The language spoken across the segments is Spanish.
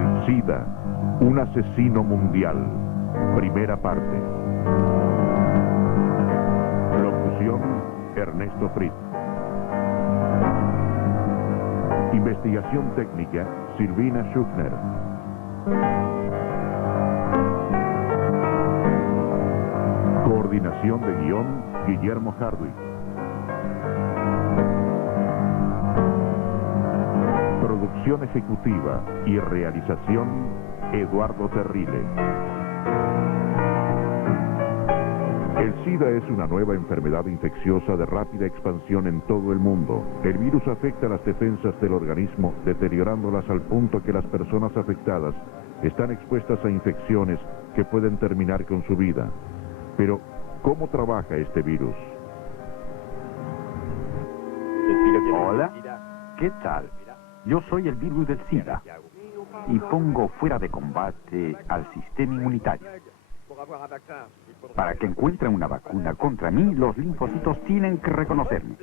El SIDA, un asesino mundial. Primera parte. Locución, Ernesto Fritz. Investigación técnica, Silvina Schuchner. Coordinación de guión, Guillermo Hardwick. Producción ejecutiva y realización, Eduardo Terrile. El SIDA es una nueva enfermedad infecciosa de rápida expansión en todo el mundo. El virus afecta las defensas del organismo, deteriorándolas al punto que las personas afectadas están expuestas a infecciones que pueden terminar con su vida. Pero, ¿cómo trabaja este virus? Hola, ¿qué tal? Yo soy el virus del SIDA y pongo fuera de combate al sistema inmunitario. Para que encuentren una vacuna contra mí, los linfocitos tienen que reconocerme.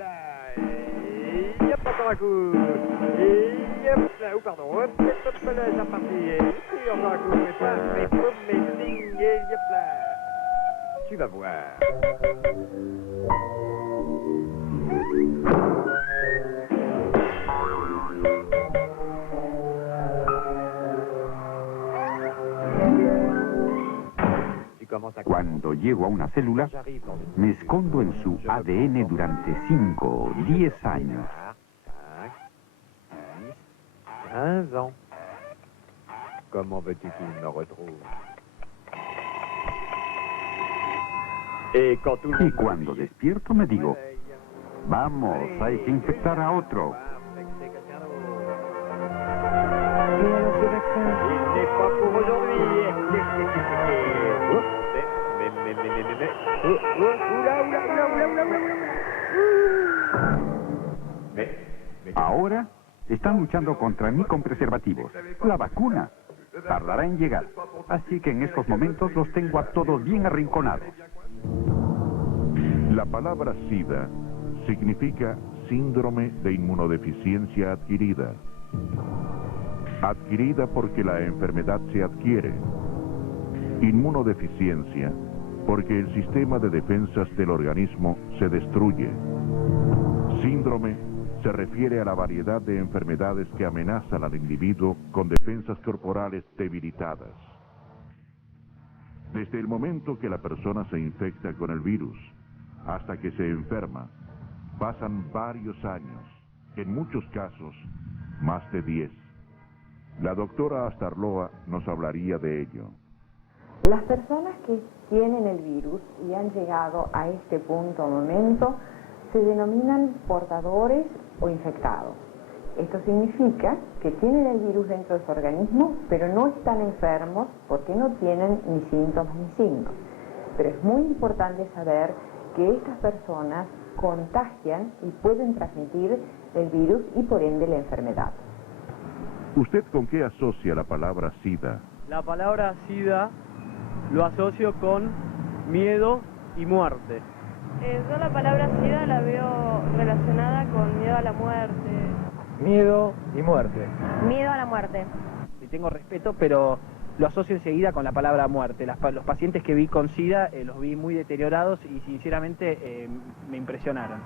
Cuando llego a una célula, me escondo en su ADN durante 5 o 10 años. 15 ans. Comment veux-tu qu'il me retrouve? Y cuando despierto me digo, vamos, hay que infectar a otro. Il n'est pas pour aujourd'hui. Ahora están luchando contra mí con preservativos. La vacuna tardará en llegar, así que en estos momentos los tengo a todos bien arrinconados. La palabra SIDA significa síndrome de inmunodeficiencia adquirida. Adquirida porque la enfermedad se adquiere. Inmunodeficiencia porque el sistema de defensas del organismo se destruye. Síndrome se refiere a la variedad de enfermedades que amenazan al individuo con defensas corporales debilitadas. Desde el momento que la persona se infecta con el virus hasta que se enferma, pasan varios años, en muchos casos, más de 10. La doctora Astarloa nos hablaría de ello. Las personas que tienen el virus y han llegado a este punto o momento se denominan portadores o infectados. Esto significa que tienen el virus dentro de su organismo, pero no están enfermos porque no tienen ni síntomas ni signos. Pero es muy importante saber que estas personas contagian y pueden transmitir el virus y por ende la enfermedad. ¿Usted con qué asocia la palabra SIDA? La palabra SIDA lo asocio con miedo y muerte. Yo la palabra SIDA la veo relacionada con miedo a la muerte. Miedo y muerte. Miedo a la muerte. Y tengo respeto, pero lo asocio enseguida con la palabra muerte. Los pacientes que vi con SIDA los vi muy deteriorados y sinceramente me impresionaron.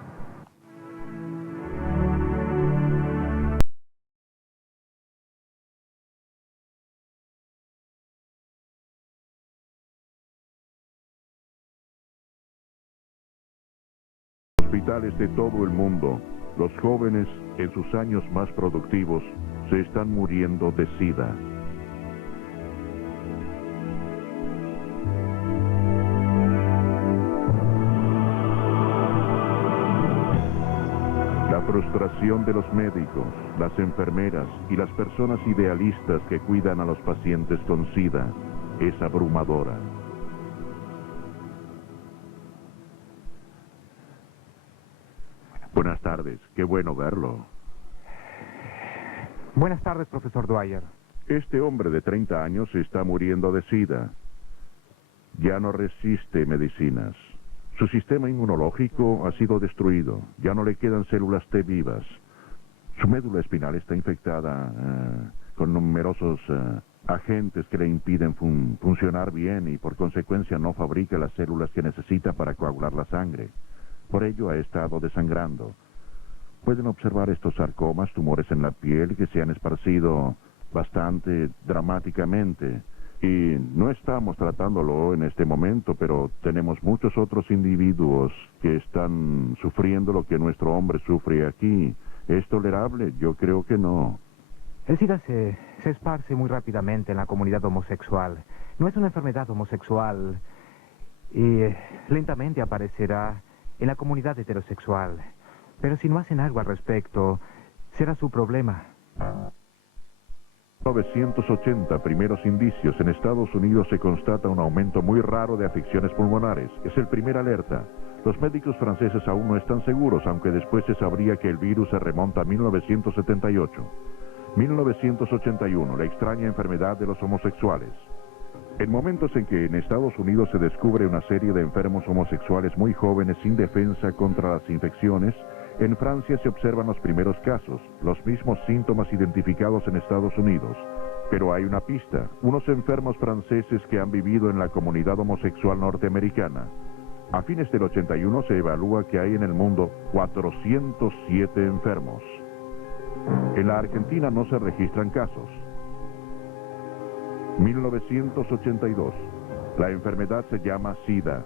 Hospitales de todo el mundo, los jóvenes en sus años más productivos se están muriendo de SIDA. La frustración de los médicos, las enfermeras y las personas idealistas que cuidan a los pacientes con SIDA es abrumadora. Buenas tardes, qué bueno verlo. Buenas tardes, profesor Dwyer. Este hombre de 30 años se está muriendo de SIDA. Ya no resiste medicinas. Su sistema inmunológico ha sido destruido. Ya no le quedan células T vivas. Su médula espinal está infectada con numerosos agentes que le impiden funcionar bien y por consecuencia no fabrica las células que necesita para coagular la sangre. Por ello ha estado desangrando. Pueden observar estos sarcomas, tumores en la piel que se han esparcido bastante dramáticamente. Y no estamos tratándolo en este momento, pero tenemos muchos otros individuos que están sufriendo lo que nuestro hombre sufre aquí. ¿Es tolerable? Yo creo que no. El SIDA se esparce muy rápidamente en la comunidad homosexual. No es una enfermedad homosexual y lentamente aparecerá en la comunidad heterosexual. Pero si no hacen algo al respecto, será su problema. 1980, primeros indicios. En Estados Unidos se constata un aumento muy raro de afecciones pulmonares. Es el primer alerta. Los médicos franceses aún no están seguros, aunque después se sabría que el virus se remonta a 1978. 1981, la extraña enfermedad de los homosexuales. En momentos en que en Estados Unidos se descubre una serie de enfermos homosexuales muy jóvenes sin defensa contra las infecciones, en Francia se observan los primeros casos, los mismos síntomas identificados en Estados Unidos. Pero hay una pista, unos enfermos franceses que han vivido en la comunidad homosexual norteamericana. A fines del 81 se evalúa que hay en el mundo 407 enfermos. En la Argentina no se registran casos. 1982. La enfermedad se llama SIDA.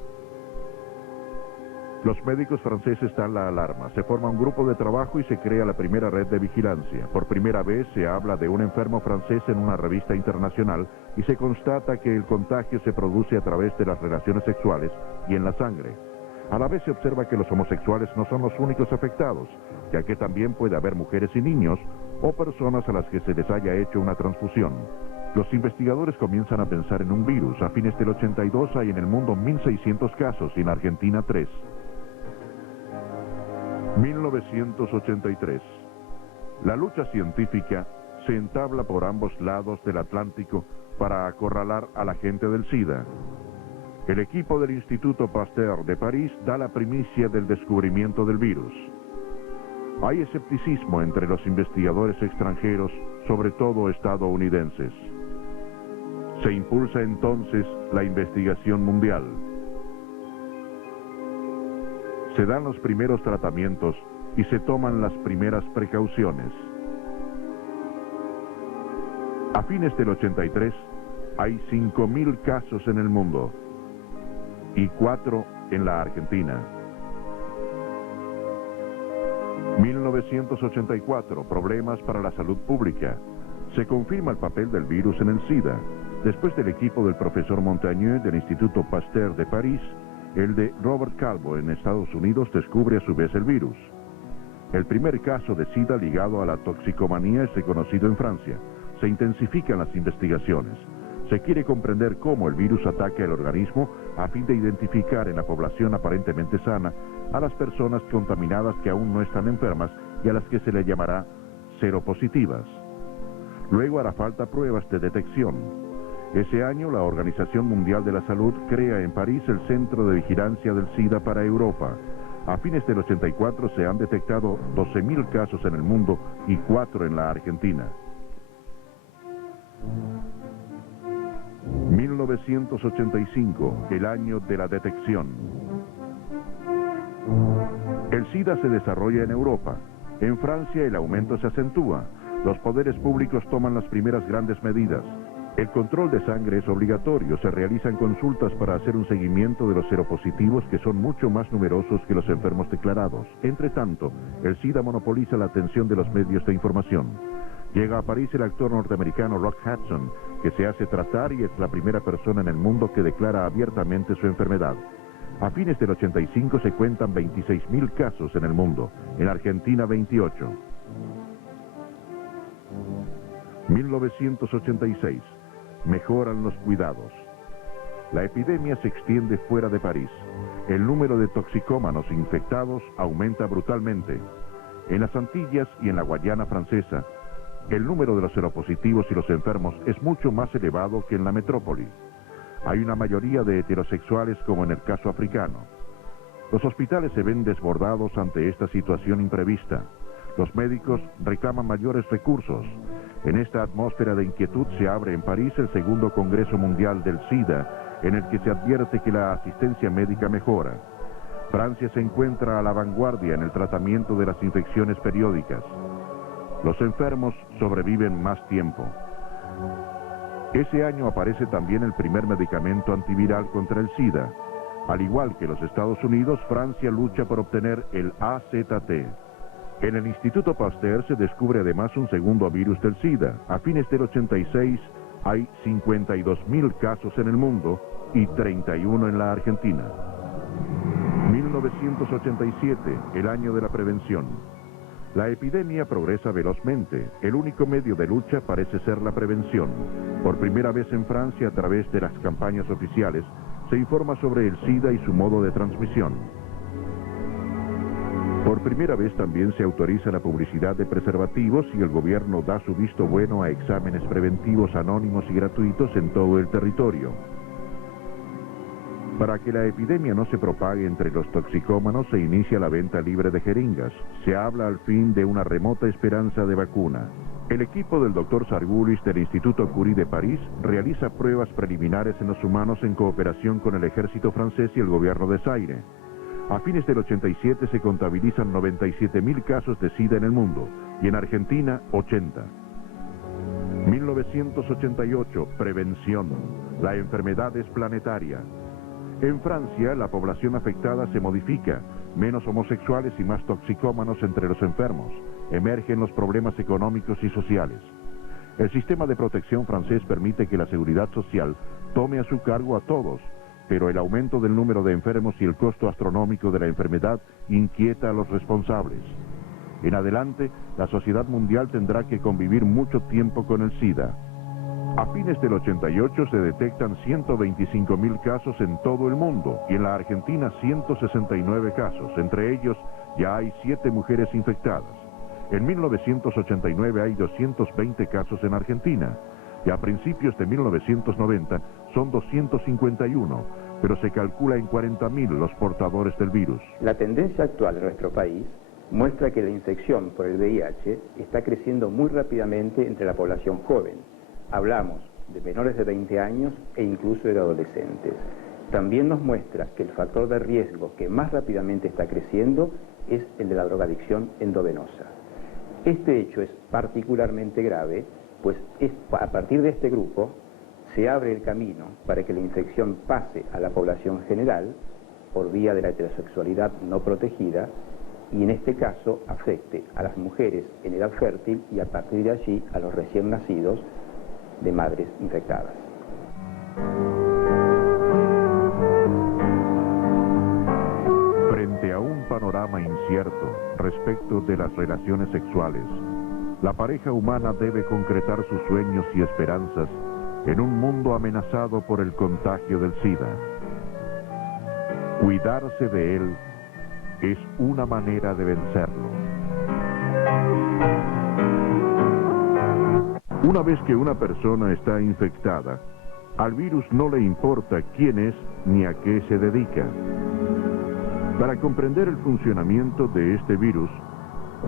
Los médicos franceses dan la alarma, se forma un grupo de trabajo y se crea la primera red de vigilancia. Por primera vez se habla de un enfermo francés en una revista internacional y se constata que el contagio se produce a través de las relaciones sexuales y en la sangre. A la vez se observa que los homosexuales no son los únicos afectados, ya que también puede haber mujeres y niños o personas a las que se les haya hecho una transfusión. Los investigadores comienzan a pensar en un virus. A fines del 82 hay en el mundo 1.600 casos y en Argentina 3. 1983. La lucha científica se entabla por ambos lados del Atlántico para acorralar a la gente del SIDA. El equipo del Instituto Pasteur de París da la primicia del descubrimiento del virus. Hay escepticismo entre los investigadores extranjeros, sobre todo estadounidenses. Se impulsa entonces la investigación mundial. Se dan los primeros tratamientos y se toman las primeras precauciones. A fines del 83 hay 5.000 casos en el mundo y 4 en la Argentina. 1984, problemas para la salud pública. Se confirma el papel del virus en el SIDA. Después del equipo del profesor Montagnier del Instituto Pasteur de París, el de Robert Calvo en Estados Unidos descubre a su vez el virus. El primer caso de SIDA ligado a la toxicomanía es reconocido en Francia. Se intensifican las investigaciones. Se quiere comprender cómo el virus ataca el organismo a fin de identificar en la población aparentemente sana a las personas contaminadas que aún no están enfermas y a las que se le llamará seropositivas. Luego hará falta pruebas de detección. Ese año la Organización Mundial de la Salud crea en París el Centro de Vigilancia del SIDA para Europa. A fines del 84 se han detectado 12.000 casos en el mundo y 4 en la Argentina. 1985, el año de la detección. El SIDA se desarrolla en Europa. En Francia el aumento se acentúa. Los poderes públicos toman las primeras grandes medidas. El control de sangre es obligatorio, se realizan consultas para hacer un seguimiento de los seropositivos que son mucho más numerosos que los enfermos declarados. Entre tanto, el SIDA monopoliza la atención de los medios de información. Llega a París el actor norteamericano Rock Hudson, que se hace tratar y es la primera persona en el mundo que declara abiertamente su enfermedad. A fines del 85 se cuentan 26.000 casos en el mundo, en Argentina 28. 1986. Mejoran los cuidados. La epidemia se extiende fuera de París. El número de toxicómanos infectados aumenta brutalmente. En las Antillas y en la Guayana Francesa, el número de los seropositivos y los enfermos es mucho más elevado que en la metrópoli. Hay una mayoría de heterosexuales como en el caso africano. Los hospitales se ven desbordados ante esta situación imprevista. Los médicos reclaman mayores recursos. En esta atmósfera de inquietud se abre en París el segundo Congreso Mundial del SIDA, en el que se advierte que la asistencia médica mejora. Francia se encuentra a la vanguardia en el tratamiento de las infecciones periódicas. Los enfermos sobreviven más tiempo. Ese año aparece también el primer medicamento antiviral contra el SIDA. Al igual que los Estados Unidos, Francia lucha por obtener el AZT. En el Instituto Pasteur se descubre además un segundo virus del SIDA. A fines del 86 hay 52.000 casos en el mundo y 31 en la Argentina. 1987, el año de la prevención. La epidemia progresa velozmente. El único medio de lucha parece ser la prevención. Por primera vez en Francia, a través de las campañas oficiales, se informa sobre el SIDA y su modo de transmisión. Por primera vez también se autoriza la publicidad de preservativos y el gobierno da su visto bueno a exámenes preventivos anónimos y gratuitos en todo el territorio. Para que la epidemia no se propague entre los toxicómanos, se inicia la venta libre de jeringas. Se habla al fin de una remota esperanza de vacuna. El equipo del Dr. Sargulis del Instituto Curie de París realiza pruebas preliminares en los humanos en cooperación con el ejército francés y el gobierno de Zaire. A fines del 87 se contabilizan 97.000 casos de SIDA en el mundo y en Argentina 80. 1988, prevención. La enfermedad es planetaria. En Francia, la población afectada se modifica, menos homosexuales y más toxicómanos entre los enfermos. Emergen los problemas económicos y sociales. El sistema de protección francés permite que la seguridad social tome a su cargo a todos, pero el aumento del número de enfermos y el costo astronómico de la enfermedad inquieta a los responsables. En adelante, la sociedad mundial tendrá que convivir mucho tiempo con el SIDA. A fines del 88 se detectan 125.000 casos en todo el mundo y en la Argentina 169 casos. Entre ellos ya hay 7 mujeres infectadas. En 1989 hay 220 casos en Argentina y a principios de 1990 son 251, pero se calcula en 40.000 los portadores del virus. La tendencia actual de nuestro país muestra que la infección por el VIH está creciendo muy rápidamente entre la población joven. Hablamos de menores de 20 años e incluso de adolescentes. También nos muestra que el factor de riesgo que más rápidamente está creciendo es el de la drogadicción endovenosa. Este hecho es particularmente grave, pues a partir de este grupo se abre el camino para que la infección pase a la población general por vía de la heterosexualidad no protegida y en este caso afecte a las mujeres en edad fértil y a partir de allí a los recién nacidos de madres infectadas. Frente a un panorama incierto respecto de las relaciones sexuales, la pareja humana debe concretar sus sueños y esperanzas en un mundo amenazado por el contagio del SIDA. Cuidarse de él es una manera de vencerlo. Una vez que una persona está infectada, al virus no le importa quién es ni a qué se dedica. Para comprender el funcionamiento de este virus,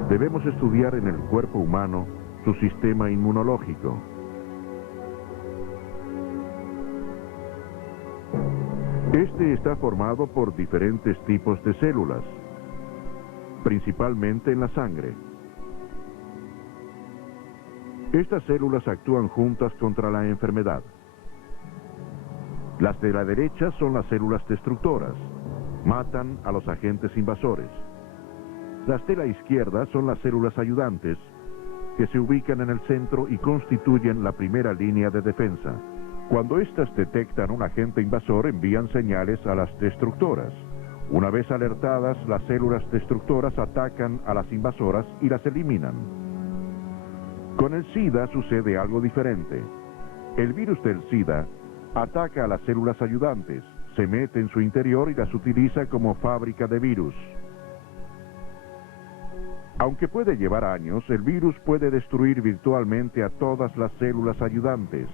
debemos estudiar en el cuerpo humano su sistema inmunológico. Este está formado por diferentes tipos de células, principalmente en la sangre. Estas células actúan juntas contra la enfermedad. Las de la derecha son las células destructoras, matan a los agentes invasores. Las de la izquierda son las células ayudantes, que se ubican en el centro y constituyen la primera línea de defensa. Cuando éstas detectan un agente invasor, envían señales a las destructoras. Una vez alertadas, las células destructoras atacan a las invasoras y las eliminan. Con el SIDA sucede algo diferente. El virus del SIDA ataca a las células ayudantes, se mete en su interior y las utiliza como fábrica de virus. Aunque puede llevar años, el virus puede destruir virtualmente a todas las células ayudantes.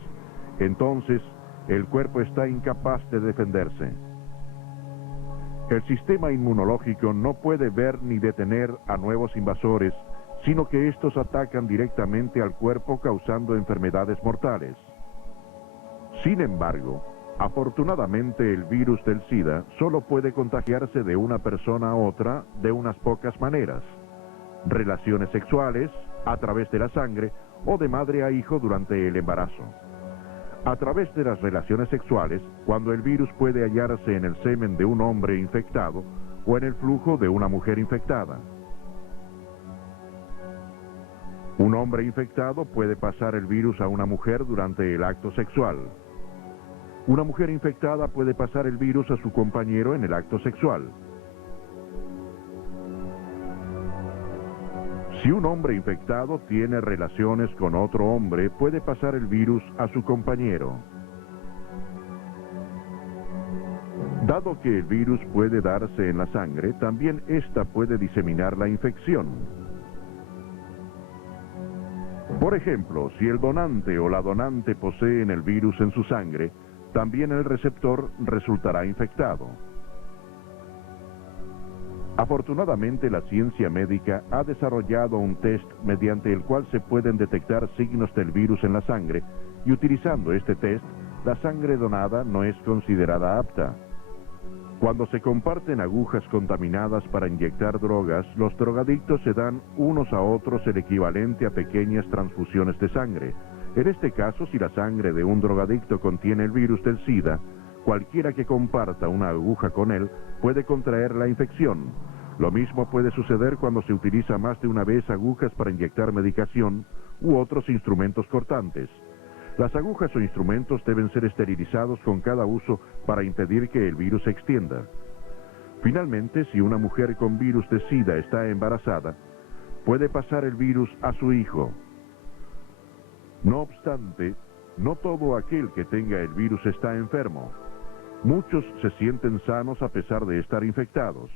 Entonces, el cuerpo está incapaz de defenderse. El sistema inmunológico no puede ver ni detener a nuevos invasores sino que estos atacan directamente al cuerpo causando enfermedades mortales. Sin embargo, afortunadamente el virus del SIDA solo puede contagiarse de una persona a otra de unas pocas maneras: relaciones sexuales, a través de la sangre o de madre a hijo durante el embarazo. A través de las relaciones sexuales, cuando el virus puede hallarse en el semen de un hombre infectado o en el flujo de una mujer infectada. Un hombre infectado puede pasar el virus a una mujer durante el acto sexual. Una mujer infectada puede pasar el virus a su compañero en el acto sexual. Si un hombre infectado tiene relaciones con otro hombre, puede pasar el virus a su compañero. Dado que el virus puede darse en la sangre, también ésta puede diseminar la infección. Por ejemplo, si el donante o la donante poseen el virus en su sangre, también el receptor resultará infectado. Afortunadamente, la ciencia médica ha desarrollado un test mediante el cual se pueden detectar signos del virus en la sangre, y utilizando este test, la sangre donada no es considerada apta. Cuando se comparten agujas contaminadas para inyectar drogas, los drogadictos se dan unos a otros el equivalente a pequeñas transfusiones de sangre. En este caso, si la sangre de un drogadicto contiene el virus del SIDA, cualquiera que comparta una aguja con él puede contraer la infección. Lo mismo puede suceder cuando se utiliza más de una vez agujas para inyectar medicación u otros instrumentos cortantes. Las agujas o instrumentos deben ser esterilizados con cada uso para impedir que el virus se extienda. Finalmente, si una mujer con virus de SIDA está embarazada, puede pasar el virus a su hijo. No obstante, no todo aquel que tenga el virus está enfermo. Muchos se sienten sanos a pesar de estar infectados,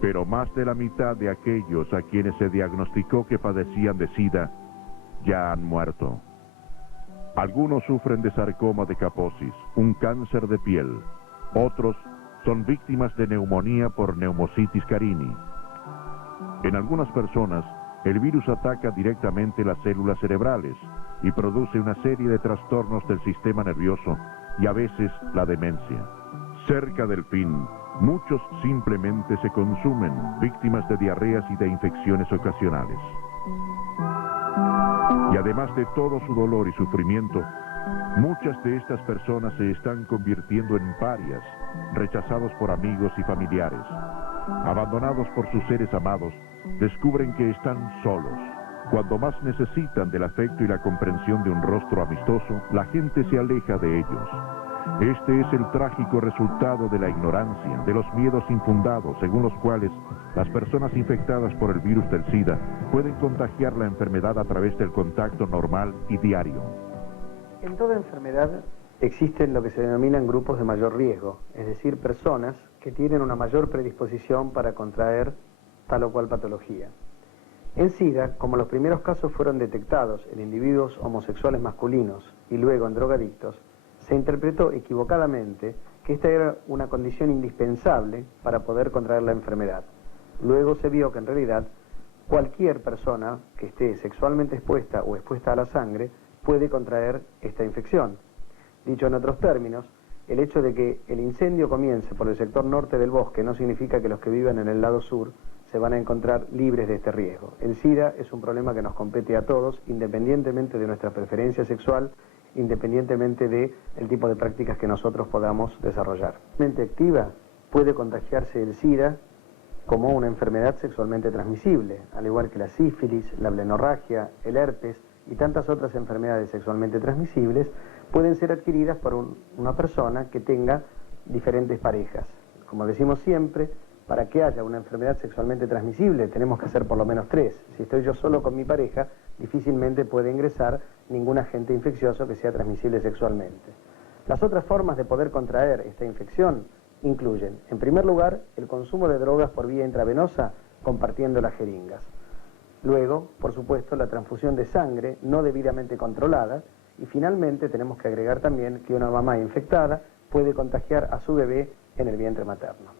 pero más de la mitad de aquellos a quienes se diagnosticó que padecían de SIDA ya han muerto. Algunos sufren de sarcoma de Kaposis, un cáncer de piel. Otros son víctimas de neumonía por Pneumocystis carini. En algunas personas, el virus ataca directamente las células cerebrales y produce una serie de trastornos del sistema nervioso y a veces la demencia. Cerca del fin, muchos simplemente se consumen, víctimas de diarreas y de infecciones ocasionales. Y además de todo su dolor y sufrimiento, muchas de estas personas se están convirtiendo en parias, rechazados por amigos y familiares. Abandonados por sus seres amados, descubren que están solos. Cuando más necesitan del afecto y la comprensión de un rostro amistoso, la gente se aleja de ellos. Este es el trágico resultado de la ignorancia, de los miedos infundados, según los cuales las personas infectadas por el virus del SIDA pueden contagiar la enfermedad a través del contacto normal y diario. En toda enfermedad existen lo que se denominan grupos de mayor riesgo, es decir, personas que tienen una mayor predisposición para contraer tal o cual patología. En SIDA, como los primeros casos fueron detectados en individuos homosexuales masculinos y luego en drogadictos, se interpretó equivocadamente que esta era una condición indispensable para poder contraer la enfermedad. Luego se vio que en realidad cualquier persona que esté sexualmente expuesta o expuesta a la sangre puede contraer esta infección. Dicho en otros términos, el hecho de que el incendio comience por el sector norte del bosque no significa que los que vivan en el lado sur se van a encontrar libres de este riesgo. El SIDA es un problema que nos compete a todos, independientemente de nuestra preferencia sexual, independientemente del tipo de prácticas que nosotros podamos desarrollar. La mente activa puede contagiarse el SIDA como una enfermedad sexualmente transmisible, al igual que la sífilis, la blenorragia, el herpes y tantas otras enfermedades sexualmente transmisibles pueden ser adquiridas por una persona que tenga diferentes parejas. Como decimos siempre, para que haya una enfermedad sexualmente transmisible tenemos que hacer por lo menos 3. Si estoy yo solo con mi pareja, difícilmente puede ingresar ningún agente infeccioso que sea transmisible sexualmente. Las otras formas de poder contraer esta infección incluyen, en primer lugar, el consumo de drogas por vía intravenosa compartiendo las jeringas. Luego, por supuesto, la transfusión de sangre no debidamente controlada. Y finalmente tenemos que agregar también que una mamá infectada puede contagiar a su bebé en el vientre materno.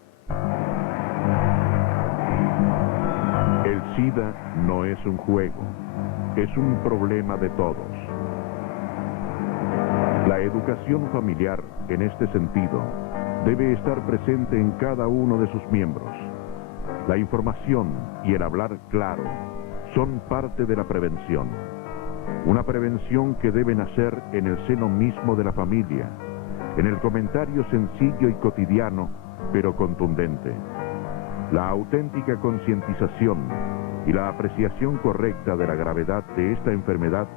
El SIDA no es un juego, es un problema de todos. La educación familiar, en este sentido, debe estar presente en cada uno de sus miembros. La información y el hablar claro son parte de la prevención. Una prevención que debe nacer en el seno mismo de la familia, en el comentario sencillo y cotidiano, pero contundente. La auténtica concientización y la apreciación correcta de la gravedad de esta enfermedad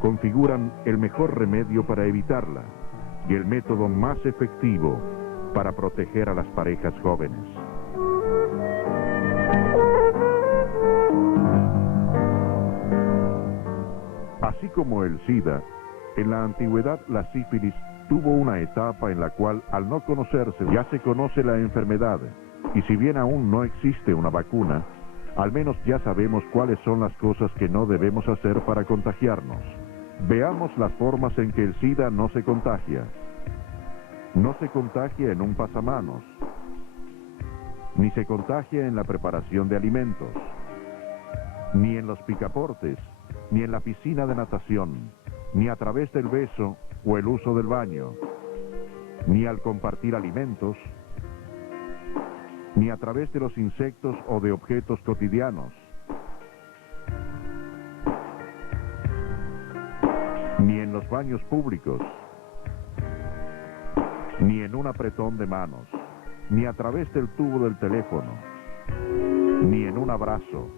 configuran el mejor remedio para evitarla y el método más efectivo para proteger a las parejas jóvenes. Así como el SIDA, en la antigüedad la sífilis tuvo una etapa en la cual, al no conocerse, ya se conoce la enfermedad, y si bien aún no existe una vacuna, al menos ya sabemos cuáles son las cosas que no debemos hacer para contagiarnos. Veamos las formas en que el SIDA no se contagia. No se contagia en un pasamanos, ni se contagia en la preparación de alimentos, ni en los picaportes, ni en la piscina de natación, ni a través del beso o el uso del baño, ni al compartir alimentos, ni a través de los insectos o de objetos cotidianos, ni en los baños públicos, ni en un apretón de manos, ni a través del tubo del teléfono, ni en un abrazo,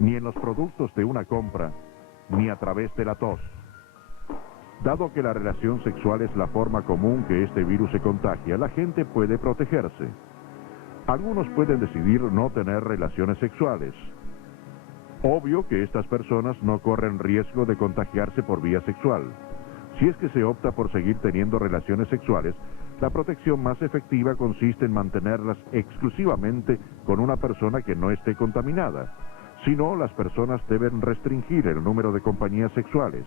ni en los productos de una compra, ni a través de la tos. Dado que la relación sexual es la forma común que este virus se contagia, la gente puede protegerse. Algunos pueden decidir no tener relaciones sexuales. Obvio que estas personas no corren riesgo de contagiarse por vía sexual. Si es que se opta por seguir teniendo relaciones sexuales, la protección más efectiva consiste en mantenerlas exclusivamente con una persona que no esté contaminada. Si no, las personas deben restringir el número de compañías sexuales.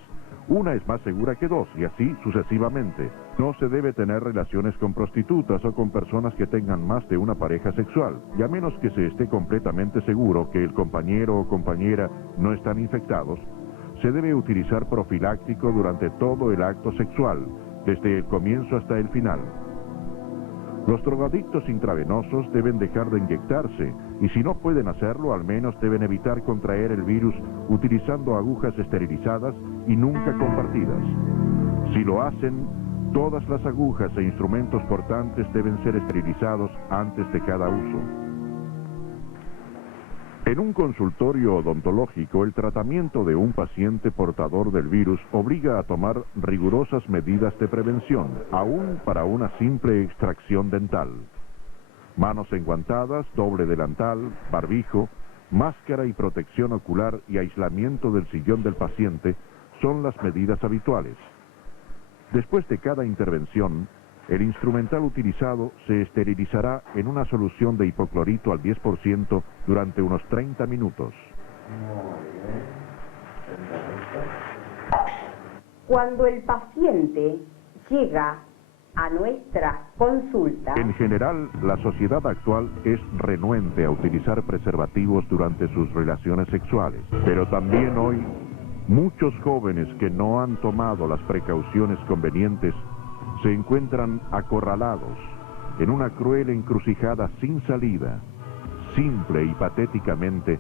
Una es más segura que dos, y así sucesivamente. No se debe tener relaciones con prostitutas o con personas que tengan más de una pareja sexual, y a menos que se esté completamente seguro que el compañero o compañera no están infectados, se debe utilizar profiláctico durante todo el acto sexual, desde el comienzo hasta el final. Los drogadictos intravenosos deben dejar de inyectarse, y si no pueden hacerlo, al menos deben evitar contraer el virus utilizando agujas esterilizadas y nunca compartidas. Si lo hacen, todas las agujas e instrumentos cortantes deben ser esterilizados antes de cada uso. En un consultorio odontológico, el tratamiento de un paciente portador del virus obliga a tomar rigurosas medidas de prevención, aún para una simple extracción dental. Manos enguantadas, doble delantal, barbijo, máscara y protección ocular y aislamiento del sillón del paciente son las medidas habituales. Después de cada intervención, el instrumental utilizado se esterilizará en una solución de hipoclorito al 10% durante unos 30 minutos. Cuando el paciente llega a nuestra consulta, en general, la sociedad actual es renuente a utilizar preservativos durante sus relaciones sexuales, pero también hoy, muchos jóvenes que no han tomado las precauciones convenientes se encuentran acorralados en una cruel encrucijada sin salida, simple y patéticamente,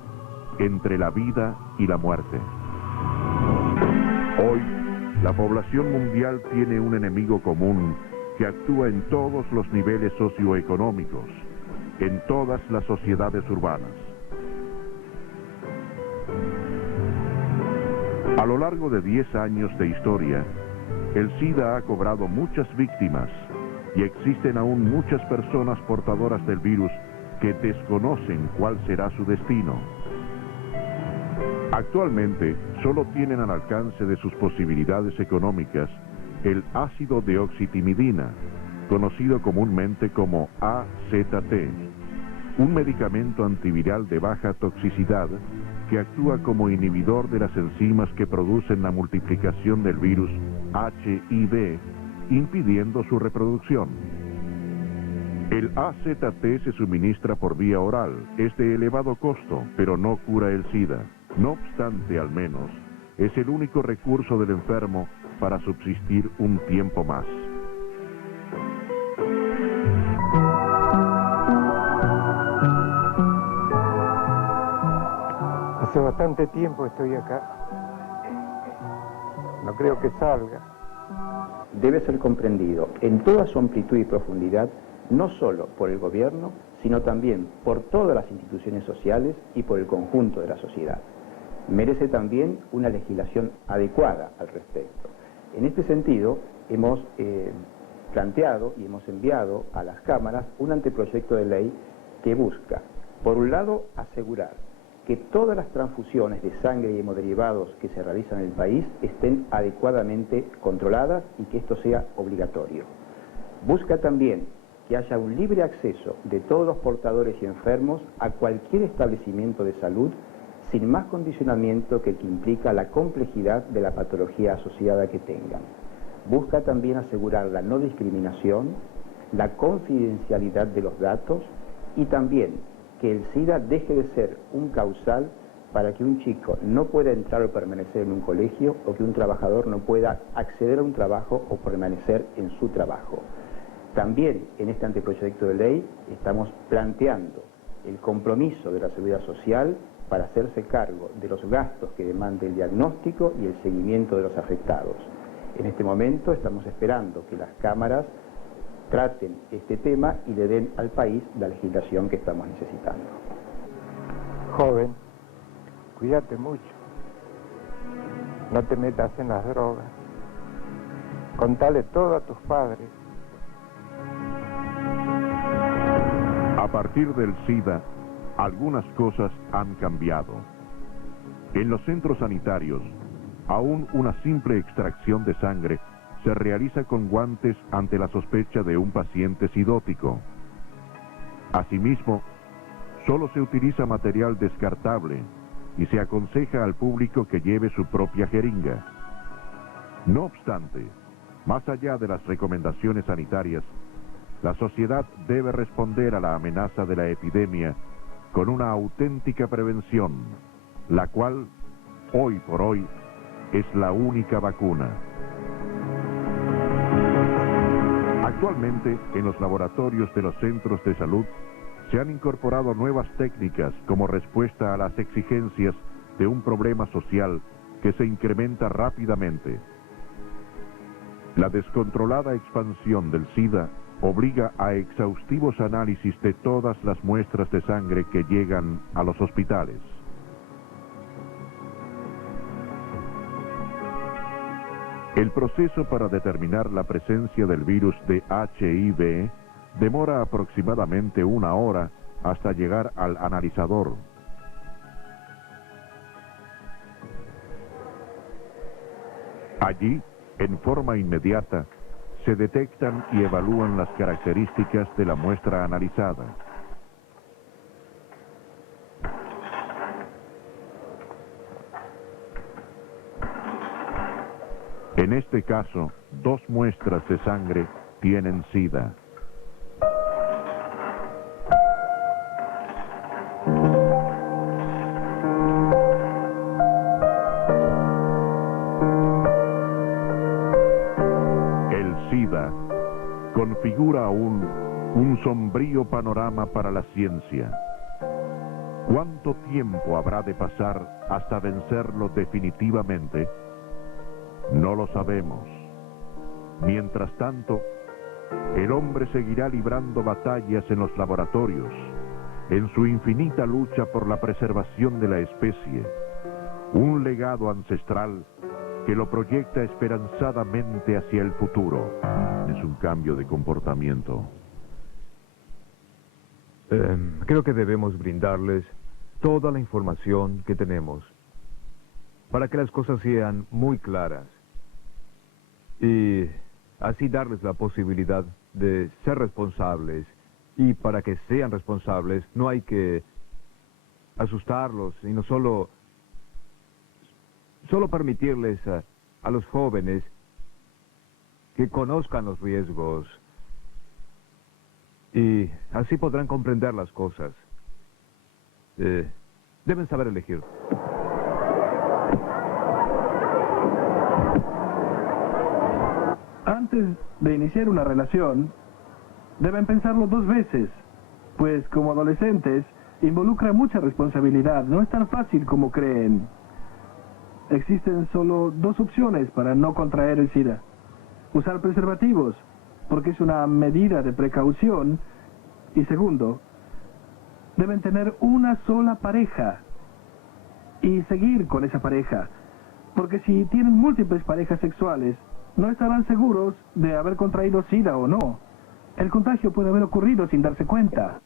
entre la vida y la muerte. Hoy, la población mundial tiene un enemigo común que actúa en todos los niveles socioeconómicos, en todas las sociedades urbanas. A lo largo de 10 años de historia, el SIDA ha cobrado muchas víctimas y existen aún muchas personas portadoras del virus que desconocen cuál será su destino. Actualmente, solo tienen al alcance de sus posibilidades económicas el ácido deoxitimidina, conocido comúnmente como AZT, un medicamento antiviral de baja toxicidad que actúa como inhibidor de las enzimas que producen la multiplicación del virus HIV, impidiendo su reproducción. El AZT se suministra por vía oral. Es de elevado costo, pero no cura el SIDA. No obstante, al menos, es el único recurso del enfermo para subsistir un tiempo más. Hace bastante tiempo estoy acá. No creo que salga. Debe ser comprendido en toda su amplitud y profundidad, no solo por el gobierno, sino también por todas las instituciones sociales y por el conjunto de la sociedad. Merece también una legislación adecuada al respecto. En este sentido, hemos planteado y hemos enviado a las cámaras un anteproyecto de ley que busca, por un lado, asegurar que todas las transfusiones de sangre y hemoderivados que se realizan en el país estén adecuadamente controladas y que esto sea obligatorio. Busca también que haya un libre acceso de todos los portadores y enfermos a cualquier establecimiento de salud sin más condicionamiento que el que implica la complejidad de la patología asociada que tengan. Busca también asegurar la no discriminación, la confidencialidad de los datos y también que el SIDA deje de ser un causal para que un chico no pueda entrar o permanecer en un colegio o que un trabajador no pueda acceder a un trabajo o permanecer en su trabajo. También en este anteproyecto de ley estamos planteando el compromiso de la Seguridad Social para hacerse cargo de los gastos que demande el diagnóstico y el seguimiento de los afectados. En este momento estamos esperando que las cámaras traten este tema y le den al país la legislación que estamos necesitando. Joven, cuídate mucho. No te metas en las drogas. Contale todo a tus padres. A partir del SIDA, algunas cosas han cambiado. En los centros sanitarios, aún una simple extracción de sangre se realiza con guantes ante la sospecha de un paciente sidótico. Asimismo, solo se utiliza material descartable y se aconseja al público que lleve su propia jeringa. No obstante, más allá de las recomendaciones sanitarias, la sociedad debe responder a la amenaza de la epidemia con una auténtica prevención, la cual, hoy por hoy, es la única vacuna. Actualmente, en los laboratorios de los centros de salud, se han incorporado nuevas técnicas como respuesta a las exigencias de un problema social que se incrementa rápidamente. La descontrolada expansión del SIDA obliga a exhaustivos análisis de todas las muestras de sangre que llegan a los hospitales. El proceso para determinar la presencia del virus de HIV demora aproximadamente 1 hora hasta llegar al analizador. Allí, en forma inmediata, se detectan y evalúan las características de la muestra analizada. En este caso, 2 muestras de sangre tienen SIDA. El SIDA configura aún un sombrío panorama para la ciencia. ¿Cuánto tiempo habrá de pasar hasta vencerlo definitivamente? No lo sabemos. Mientras tanto, el hombre seguirá librando batallas en los laboratorios, en su infinita lucha por la preservación de la especie, un legado ancestral que lo proyecta esperanzadamente hacia el futuro. Es un cambio de comportamiento. Creo que debemos brindarles toda la información que tenemos para que las cosas sean muy claras y así darles la posibilidad de ser responsables. Y para que sean responsables no hay que asustarlos, sino solo permitirles a los jóvenes que conozcan los riesgos Y así podrán comprender las cosas. Deben saber elegir. Antes de iniciar una relación, deben pensarlo 2 veces, pues como adolescentes involucra mucha responsabilidad, no es tan fácil como creen. Existen solo 2 opciones para no contraer el SIDA. Usar preservativos, porque es una medida de precaución, y segundo, deben tener una sola pareja y seguir con esa pareja, porque si tienen múltiples parejas sexuales, no estarán seguros de haber contraído SIDA o no. El contagio puede haber ocurrido sin darse cuenta.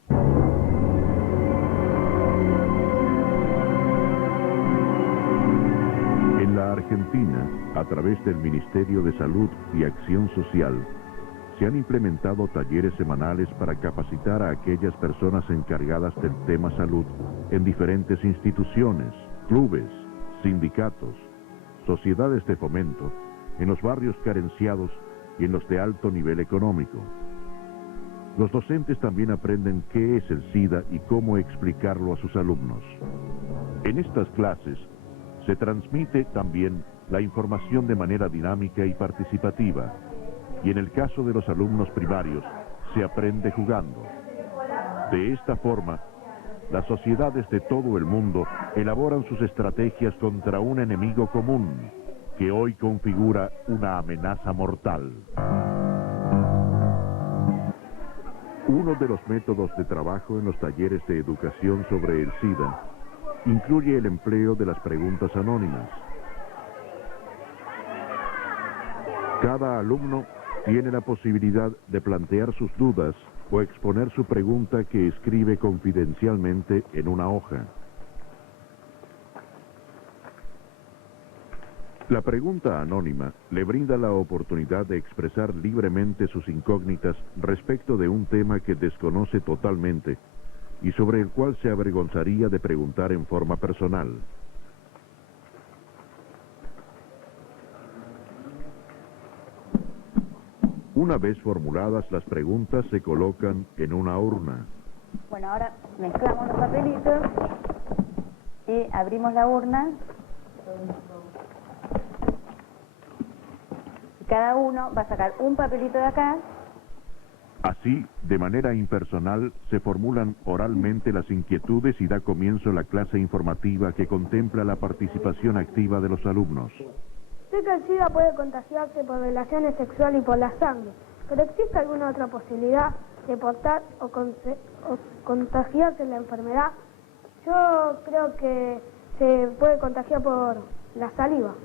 En la Argentina, a través del Ministerio de Salud y Acción Social, se han implementado talleres semanales para capacitar a aquellas personas encargadas del tema salud en diferentes instituciones, clubes, sindicatos, sociedades de fomento, en los barrios carenciados y en los de alto nivel económico. Los docentes también aprenden qué es el SIDA y cómo explicarlo a sus alumnos. En estas clases se transmite también la información de manera dinámica y participativa, y en el caso de los alumnos primarios se aprende jugando. De esta forma, las sociedades de todo el mundo elaboran sus estrategias contra un enemigo común, que hoy configura una amenaza mortal. Uno de los métodos de trabajo en los talleres de educación sobre el SIDA incluye el empleo de las preguntas anónimas. Cada alumno tiene la posibilidad de plantear sus dudas o exponer su pregunta que escribe confidencialmente en una hoja. La pregunta anónima le brinda la oportunidad de expresar libremente sus incógnitas respecto de un tema que desconoce totalmente y sobre el cual se avergonzaría de preguntar en forma personal. Una vez formuladas las preguntas se colocan en una urna. Bueno, ahora mezclamos los papelitos y abrimos la urna. Cada uno va a sacar un papelito de acá. Así, de manera impersonal, se formulan oralmente las inquietudes y da comienzo la clase informativa que contempla la participación activa de los alumnos. Sé que el SIDA puede contagiarse por relaciones sexuales y por la sangre, pero ¿existe alguna otra posibilidad de portar o contagiarse la enfermedad? Yo creo que se puede contagiar por la saliva.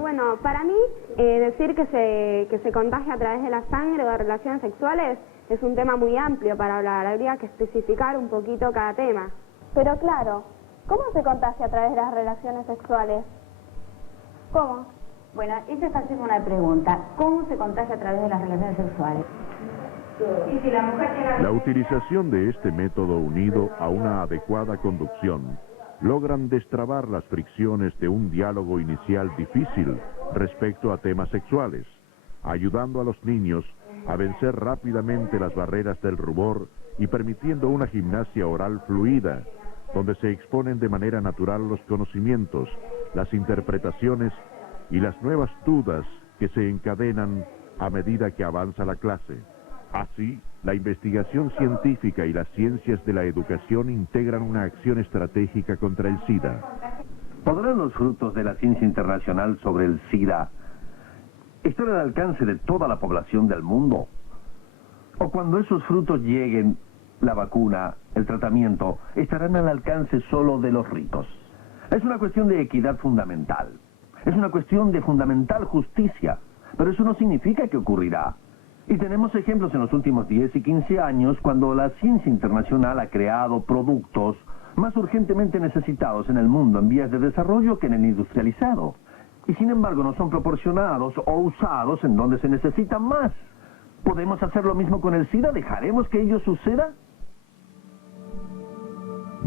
Bueno, para mí decir que se contagia a través de la sangre o de relaciones sexuales es un tema muy amplio para hablar, habría que especificar un poquito cada tema. Pero claro, ¿cómo se contagia a través de las relaciones sexuales? ¿Cómo? Bueno, esa es fácil una pregunta. ¿Cómo se contagia a través de las relaciones sexuales? Y si la mujer llega... La utilización de este método unido a una adecuada conducción logran destrabar las fricciones de un diálogo inicial difícil respecto a temas sexuales, ayudando a los niños a vencer rápidamente las barreras del rubor y permitiendo una gimnasia oral fluida, donde se exponen de manera natural los conocimientos, las interpretaciones y las nuevas dudas que se encadenan a medida que avanza la clase. Así, la investigación científica y las ciencias de la educación integran una acción estratégica contra el SIDA. ¿Podrán los frutos de la ciencia internacional sobre el SIDA estar al alcance de toda la población del mundo? ¿O cuando esos frutos lleguen, la vacuna, el tratamiento, estarán al alcance solo de los ricos? Es una cuestión de equidad fundamental. Es una cuestión de fundamental justicia. Pero eso no significa que ocurrirá. Y tenemos ejemplos en los últimos 10 y 15 años cuando la ciencia internacional ha creado productos más urgentemente necesitados en el mundo en vías de desarrollo que en el industrializado. Y sin embargo no son proporcionados o usados en donde se necesitan más. ¿Podemos hacer lo mismo con el SIDA? ¿Dejaremos que ello suceda?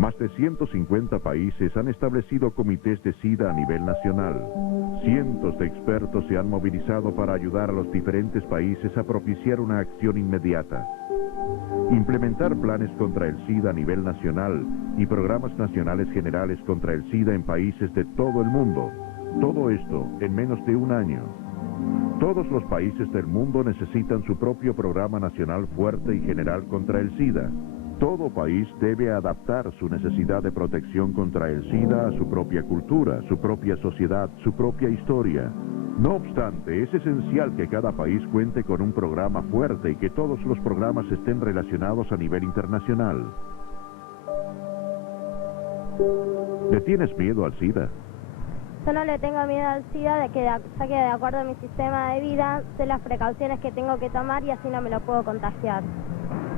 Más de 150 países han establecido comités de SIDA a nivel nacional. Cientos de expertos se han movilizado para ayudar a los diferentes países a propiciar una acción inmediata. Implementar planes contra el SIDA a nivel nacional y programas nacionales generales contra el SIDA en países de todo el mundo. Todo esto en menos de un año. Todos los países del mundo necesitan su propio programa nacional fuerte y general contra el SIDA. Todo país debe adaptar su necesidad de protección contra el SIDA a su propia cultura, su propia sociedad, su propia historia. No obstante, es esencial que cada país cuente con un programa fuerte y que todos los programas estén relacionados a nivel internacional. ¿Le tienes miedo al SIDA? Yo no le tengo miedo al SIDA, ya que de acuerdo a mi sistema de vida sé las precauciones que tengo que tomar y así no me lo puedo contagiar.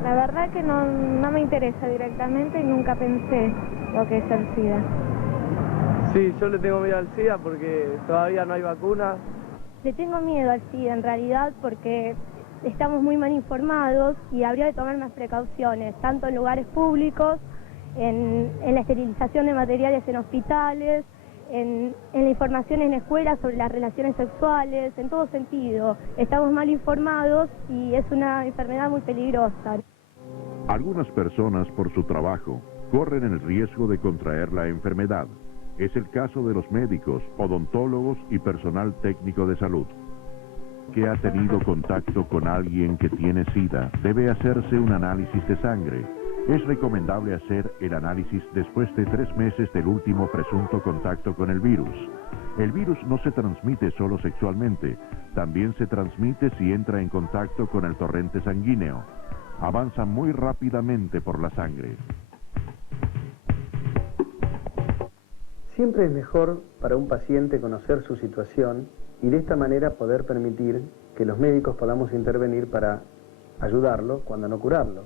La verdad que no me interesa directamente y nunca pensé lo que es el SIDA. Sí, yo le tengo miedo al SIDA porque todavía no hay vacuna. Le tengo miedo al SIDA en realidad porque estamos muy mal informados y habría de tomar más precauciones, tanto en lugares públicos, en la esterilización de materiales en hospitales, en la información en escuelas sobre las relaciones sexuales, en todo sentido. Estamos mal informados y es una enfermedad muy peligrosa. Algunas personas, por su trabajo, corren el riesgo de contraer la enfermedad. Es el caso de los médicos, odontólogos y personal técnico de salud. Que ha tenido contacto con alguien que tiene SIDA, debe hacerse un análisis de sangre. Es recomendable hacer el análisis después de 3 meses del último presunto contacto con el virus. El virus no se transmite solo sexualmente, también se transmite si entra en contacto con el torrente sanguíneo. Avanza muy rápidamente por la sangre. Siempre es mejor para un paciente conocer su situación y de esta manera poder permitir que los médicos podamos intervenir para ayudarlo cuando no curarlo.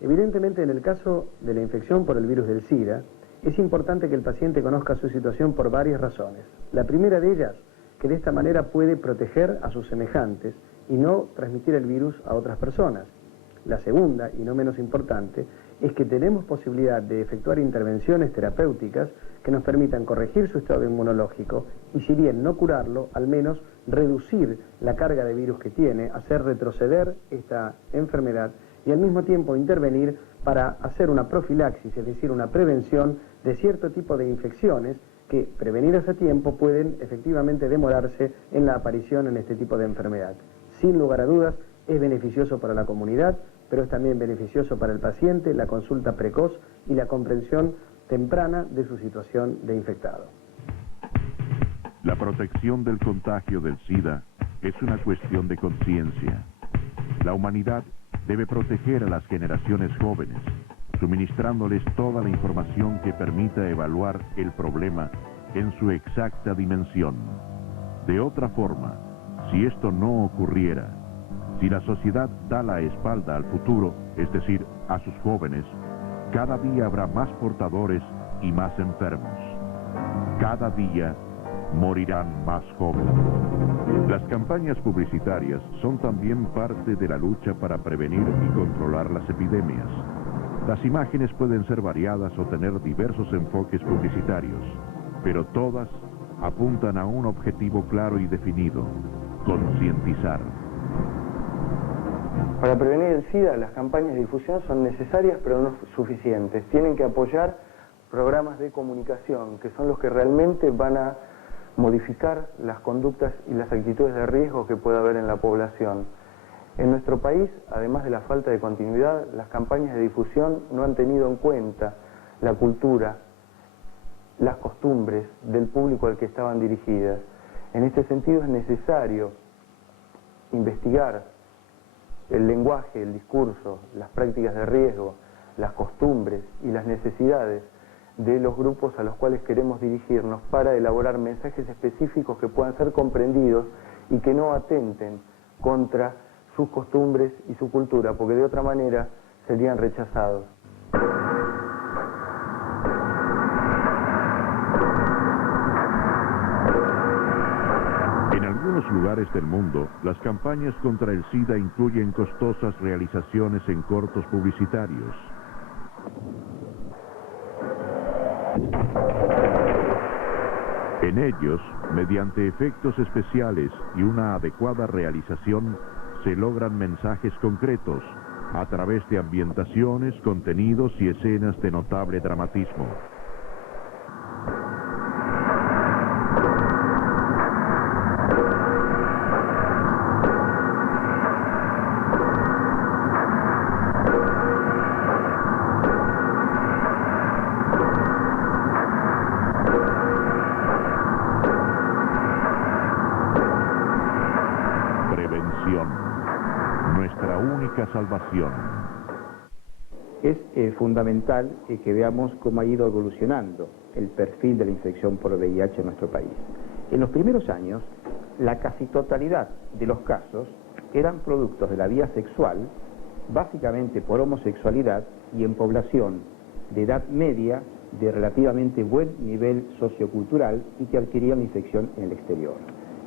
Evidentemente, en el caso de la infección por el virus del SIDA, es importante que el paciente conozca su situación por varias razones. La primera de ellas, que de esta manera puede proteger a sus semejantes y no transmitir el virus a otras personas. La segunda, y no menos importante, es que tenemos posibilidad de efectuar intervenciones terapéuticas que nos permitan corregir su estado inmunológico y, si bien no curarlo, al menos reducir la carga de virus que tiene, hacer retroceder esta enfermedad y al mismo tiempo intervenir para hacer una profilaxis, es decir, una prevención de cierto tipo de infecciones que, prevenidas a tiempo, pueden efectivamente demorarse en la aparición en este tipo de enfermedad. Sin lugar a dudas, es beneficioso para la comunidad, pero es también beneficioso para el paciente la consulta precoz y la comprensión temprana de su situación de infectado. La protección del contagio del SIDA es una cuestión de conciencia. La humanidad debe proteger a las generaciones jóvenes, suministrándoles toda la información que permita evaluar el problema en su exacta dimensión. De otra forma, si esto no ocurriera, si la sociedad da la espalda al futuro, es decir, a sus jóvenes, cada día habrá más portadores y más enfermos. Cada día morirán más jóvenes. Las campañas publicitarias son también parte de la lucha para prevenir y controlar las epidemias. Las imágenes pueden ser variadas o tener diversos enfoques publicitarios, pero todas apuntan a un objetivo claro y definido: concientizar. Para prevenir el SIDA, las campañas de difusión son necesarias pero no suficientes. Tienen que apoyar programas de comunicación, que son los que realmente van a modificar las conductas y las actitudes de riesgo que pueda haber en la población. En nuestro país, además de la falta de continuidad, las campañas de difusión no han tenido en cuenta la cultura, las costumbres del público al que estaban dirigidas. En este sentido es necesario investigar el lenguaje, el discurso, las prácticas de riesgo, las costumbres y las necesidades de los grupos a los cuales queremos dirigirnos para elaborar mensajes específicos que puedan ser comprendidos y que no atenten contra sus costumbres y su cultura, porque de otra manera serían rechazados. En algunos lugares del mundo, las campañas contra el SIDA incluyen costosas realizaciones en cortos publicitarios. En ellos, mediante efectos especiales y una adecuada realización, se logran mensajes concretos a través de ambientaciones, contenidos y escenas de notable dramatismo. Nuestra única salvación. Es fundamental que veamos cómo ha ido evolucionando el perfil de la infección por VIH en nuestro país. En los primeros años, la casi totalidad de los casos eran productos de la vía sexual, básicamente por homosexualidad y en población de edad media, de relativamente buen nivel sociocultural y que adquirían la infección en el exterior.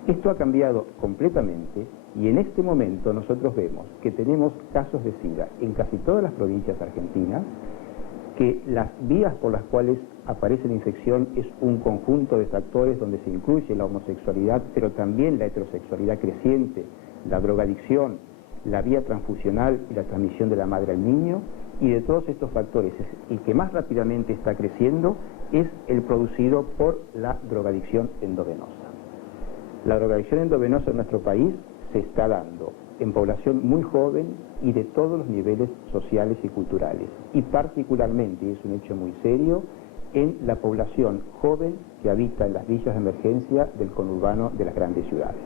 Esto ha cambiado completamente y en este momento nosotros vemos que tenemos casos de SIDA en casi todas las provincias argentinas, que las vías por las cuales aparece la infección es un conjunto de factores donde se incluye la homosexualidad, pero también la heterosexualidad creciente, la drogadicción, la vía transfusional y la transmisión de la madre al niño, y de todos estos factores, el que más rápidamente está creciendo es el producido por la drogadicción endovenosa. La drogadicción endovenosa en nuestro país se está dando en población muy joven y de todos los niveles sociales y culturales, y particularmente, y es un hecho muy serio, en la población joven que habita en las villas de emergencia del conurbano de las grandes ciudades.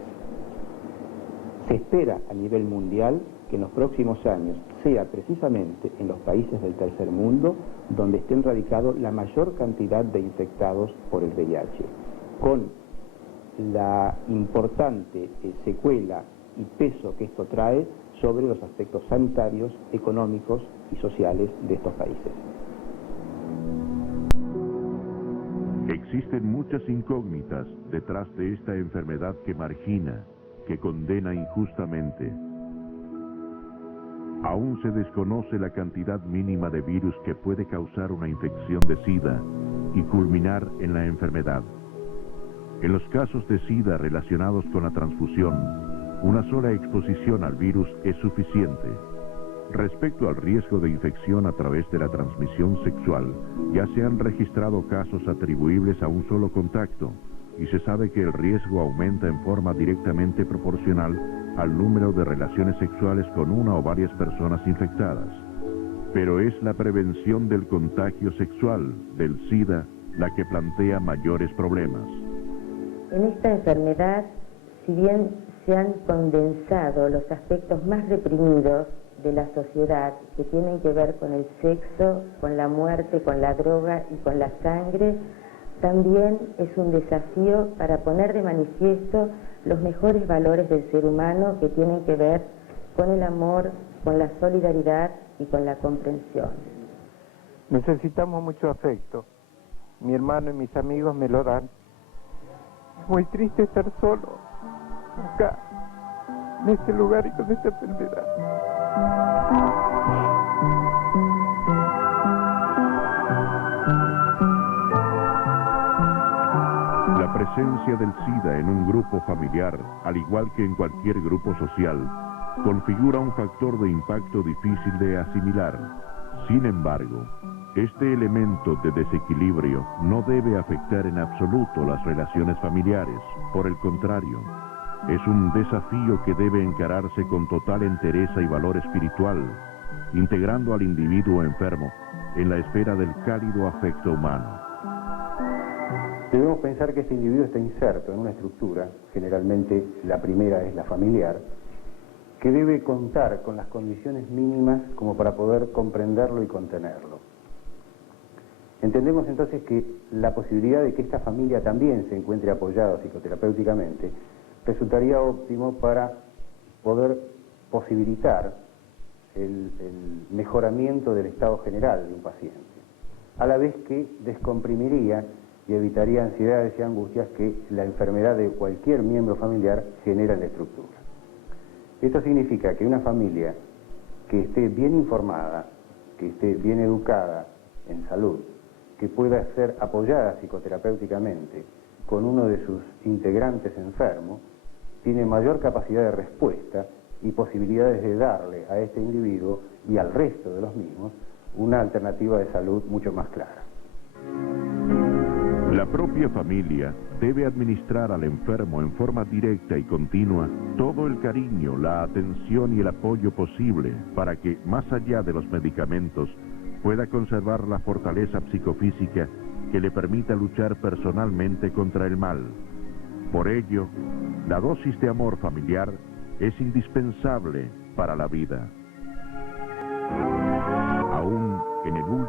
Se espera a nivel mundial que en los próximos años sea precisamente en los países del tercer mundo donde estén radicados la mayor cantidad de infectados por el VIH, con la importante secuela y peso que esto trae sobre los aspectos sanitarios, económicos y sociales de estos países. Existen muchas incógnitas detrás de esta enfermedad que margina, que condena injustamente. Aún se desconoce la cantidad mínima de virus que puede causar una infección de SIDA y culminar en la enfermedad. En los casos de SIDA relacionados con la transfusión, una sola exposición al virus es suficiente. Respecto al riesgo de infección a través de la transmisión sexual, ya se han registrado casos atribuibles a un solo contacto, y se sabe que el riesgo aumenta en forma directamente proporcional al número de relaciones sexuales con una o varias personas infectadas. Pero es la prevención del contagio sexual, del SIDA, la que plantea mayores problemas. En esta enfermedad, si bien se han condensado los aspectos más reprimidos de la sociedad, que tienen que ver con el sexo, con la muerte, con la droga y con la sangre, también es un desafío para poner de manifiesto los mejores valores del ser humano que tienen que ver con el amor, con la solidaridad y con la comprensión. Necesitamos mucho afecto. Mi hermano y mis amigos me lo dan. Es muy triste estar solo, acá, en este lugar y con esta enfermedad. La presencia del SIDA en un grupo familiar, al igual que en cualquier grupo social, configura un factor de impacto difícil de asimilar. Sin embargo, este elemento de desequilibrio no debe afectar en absoluto las relaciones familiares. Por el contrario, es un desafío que debe encararse con total entereza y valor espiritual, integrando al individuo enfermo en la esfera del cálido afecto humano. Debemos pensar que este individuo está inserto en una estructura, generalmente la primera es la familiar, que debe contar con las condiciones mínimas como para poder comprenderlo y contenerlo. Entendemos entonces que la posibilidad de que esta familia también se encuentre apoyada psicoterapéuticamente resultaría óptimo para poder posibilitar el mejoramiento del estado general de un paciente, a la vez que descomprimiría y evitaría ansiedades y angustias que la enfermedad de cualquier miembro familiar genera en la estructura. Esto significa que una familia que esté bien informada, que esté bien educada en salud, que pueda ser apoyada psicoterapéuticamente con uno de sus integrantes enfermo, tiene mayor capacidad de respuesta y posibilidades de darle a este individuo y al resto de los mismos una alternativa de salud mucho más clara. La propia familia debe administrar al enfermo en forma directa y continua todo el cariño, la atención y el apoyo posible para que, más allá de los medicamentos, pueda conservar la fortaleza psicofísica que le permita luchar personalmente contra el mal. Por ello, la dosis de amor familiar es indispensable para la vida. Aún en el último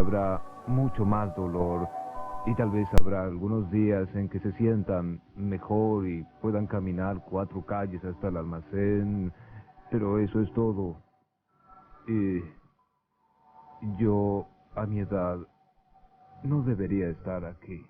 habrá mucho más dolor y tal vez habrá algunos días en que se sientan mejor y puedan caminar 4 calles hasta el almacén, pero eso es todo. Y yo, a mi edad, no debería estar aquí.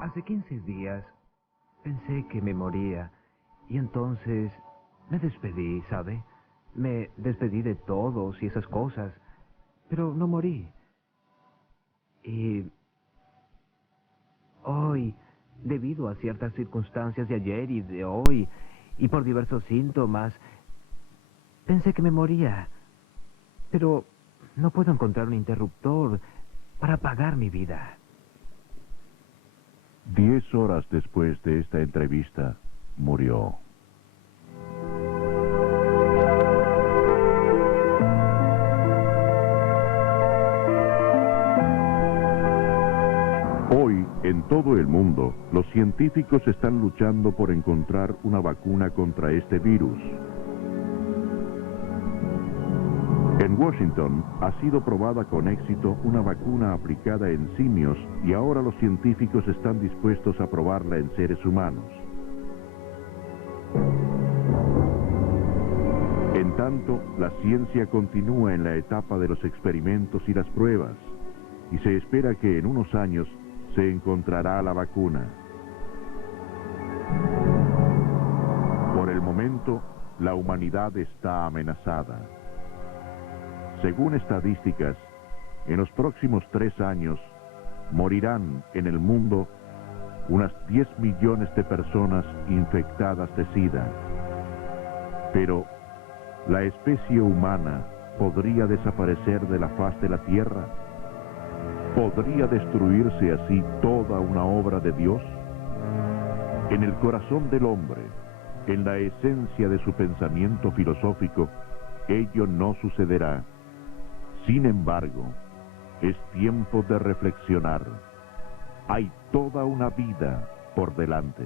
Hace 15 días pensé que me moría y entonces me despedí, ¿sabe? Me despedí de todos y esas cosas, pero no morí. Y hoy, debido a ciertas circunstancias de ayer y de hoy, y por diversos síntomas, pensé que me moría. Pero no puedo encontrar un interruptor para apagar mi vida. 10 horas después de esta entrevista, murió. Hoy, en todo el mundo, los científicos están luchando por encontrar una vacuna contra este virus. En Washington ha sido probada con éxito una vacuna aplicada en simios y ahora los científicos están dispuestos a probarla en seres humanos. En tanto, la ciencia continúa en la etapa de los experimentos y las pruebas, y se espera que en unos años se encontrará la vacuna. Por el momento, la humanidad está amenazada. Según estadísticas, en los próximos 3 años morirán en el mundo unas 10 millones de personas infectadas de SIDA. Pero, ¿la especie humana podría desaparecer de la faz de la Tierra? ¿Podría destruirse así toda una obra de Dios? En el corazón del hombre, en la esencia de su pensamiento filosófico, ello no sucederá. Sin embargo, Es tiempo de reflexionar. Hay toda una vida por delante.